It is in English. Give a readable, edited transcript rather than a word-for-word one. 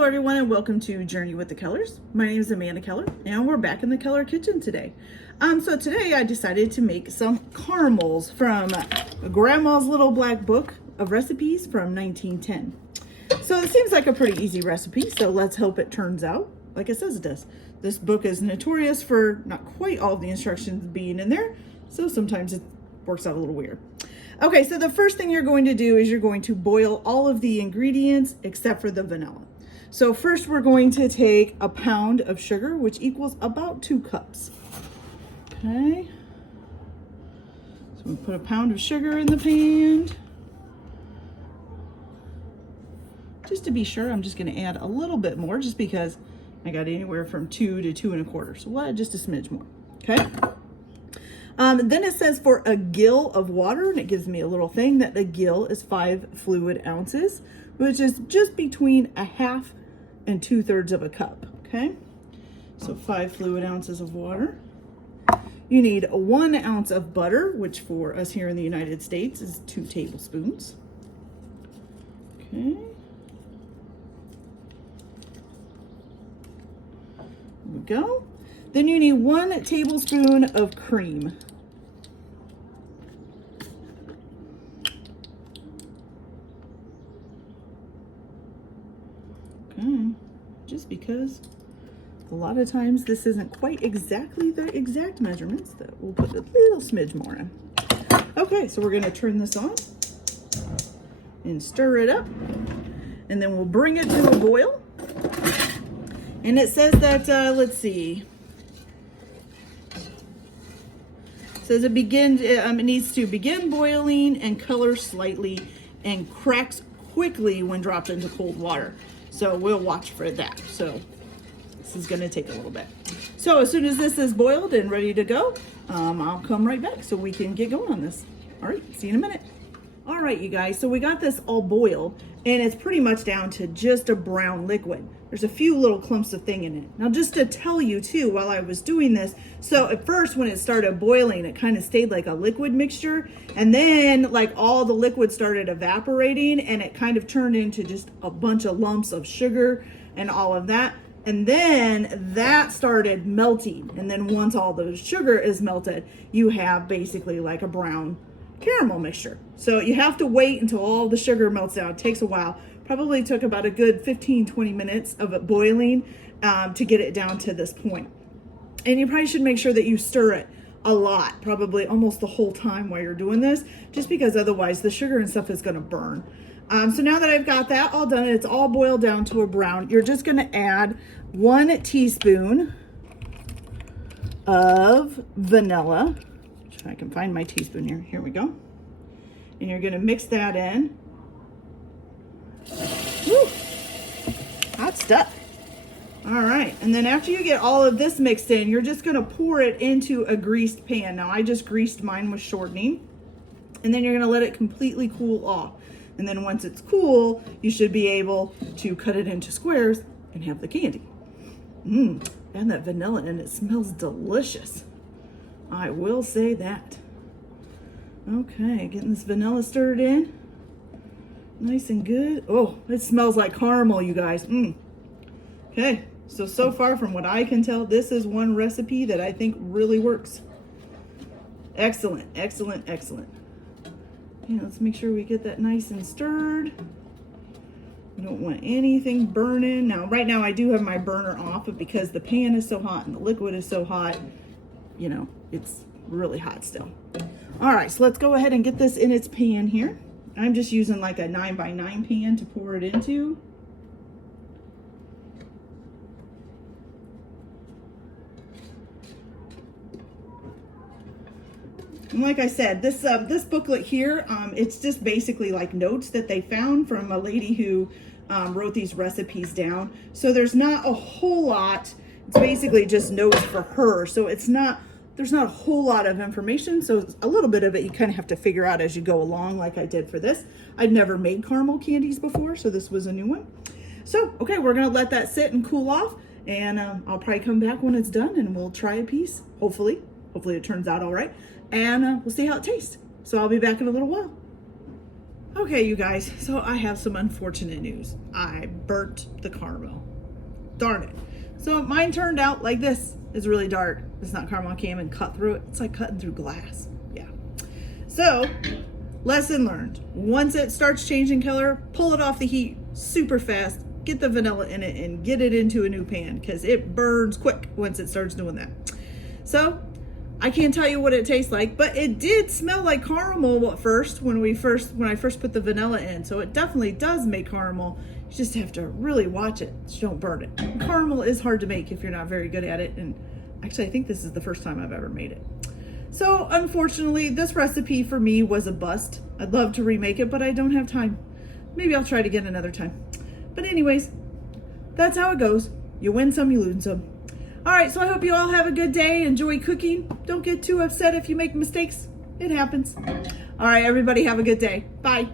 Hello everyone and welcome to Journey with the Kellers. My name is Amanda Keller and we're back in the Keller kitchen today. So today I decided to make some caramels from Grandma's Little Black Book of Recipes from 1910. So it seems like a pretty easy recipe, so let's hope it turns out like it says it does. This book is notorious for not quite all of the instructions being in there, so sometimes it works out a little weird. Okay, so the first thing you're going to do is you're going to boil all of the ingredients except for the vanilla. So first we're going to take a pound of sugar, which equals about 2 cups. Okay. So we put a pound of sugar in the pan. Just to be sure, I'm just going to add a little bit more just because I got anywhere from 2 to 2 1/4. So we'll add just a smidge more. Okay. Then it says for a gill of water, and it gives me a little thing that a gill is 5 fluid ounces, which is just between 1/2 and 2/3 of a cup. Okay, so 5 fluid ounces of water. You need 1 ounce of butter, which for us here in the United States is 2 tablespoons. Okay. There we go. Then you need 1 tablespoon of cream. Okay, just because a lot of times this isn't quite exactly the exact measurements, that we'll put a little smidge more in. Okay, so we're gonna turn this on and stir it up, and then we'll bring it to a boil. And it says that, let's see, says it needs to begin boiling and color slightly and cracks quickly when dropped into cold water. So we'll watch for that. So this is going to take a little bit. So as soon as this is boiled and ready to go, I'll come right back so we can get going on this. All right, see you in a minute. All right, you guys, so we got this all boiled and it's pretty much down to just a brown liquid. There's a few little clumps of thing in it. Now, just to tell you too, while I was doing this, so at first when it started boiling, it kind of stayed like a liquid mixture. And then like all the liquid started evaporating and it kind of turned into just a bunch of lumps of sugar and all of that. And then that started melting. And then once all the sugar is melted, you have basically like a brown caramel mixture. So you have to wait until all the sugar melts down. It takes a while. Probably took about a good 15-20 minutes of it boiling to get it down to this point. And you probably should make sure that you stir it a lot, probably almost the whole time while you're doing this, just because otherwise the sugar and stuff is going to burn. So now that I've got that all done, it's all boiled down to a brown, you're just going to add 1 teaspoon of vanilla. If I can find my teaspoon here. Here we go. And you're going to mix that in. Woo, hot stuff. All right, and then after you get all of this mixed in, you're just going to pour it into a greased pan. Now I just greased mine with shortening, and then you're going to let it completely cool off. And then once it's cool, you should be able to cut it into squares and have the candy. And that vanilla in it smells delicious. I will say that. Okay, getting this vanilla stirred in. Nice and good. Oh, it smells like caramel, you guys. Okay, so far from what I can tell, this is one recipe that I think really works. Excellent, excellent, excellent. Okay, let's make sure we get that nice and stirred. We don't want anything burning. Now, right now I do have my burner off, but because the pan is so hot and the liquid is so hot, you know, it's really hot still. All right, so let's go ahead and get this in its pan here. I'm just using like a 9x9 pan to pour it into. And like I said, this booklet here, it's just basically like notes that they found from a lady who wrote these recipes down. So there's not a whole lot. It's basically just notes for her. So there's not a whole lot of information. So a little bit of it you kind of have to figure out as you go along, like I did for this. I'd never made caramel candies before, so this was a new one. So, okay, we're gonna let that sit and cool off, and I'll probably come back when it's done and we'll try a piece, hopefully it turns out all right, and we'll see how it tastes. So I'll be back in a little while. Okay, you guys, so I have some unfortunate news. I burnt the caramel. Darn it. So mine turned out like this. It's really dark. It's not caramel. I can't even cut through it. It's like cutting through glass. Yeah. So, lesson learned. Once it starts changing color, pull it off the heat super fast. Get the vanilla in it and get it into a new pan because it burns quick once it starts doing that. So, I can't tell you what it tastes like, but it did smell like caramel at first when I first put the vanilla in. So it definitely does make caramel. You just have to really watch it so you don't burn it. Caramel is hard to make if you're not very good at it. And actually, I think this is the first time I've ever made it. So unfortunately, this recipe for me was a bust. I'd love to remake it, but I don't have time. Maybe I'll try it again another time. But anyways, that's how it goes. You win some, you lose some. All right, so I hope you all have a good day. Enjoy cooking. Don't get too upset if you make mistakes. It happens. All right, everybody have a good day. Bye.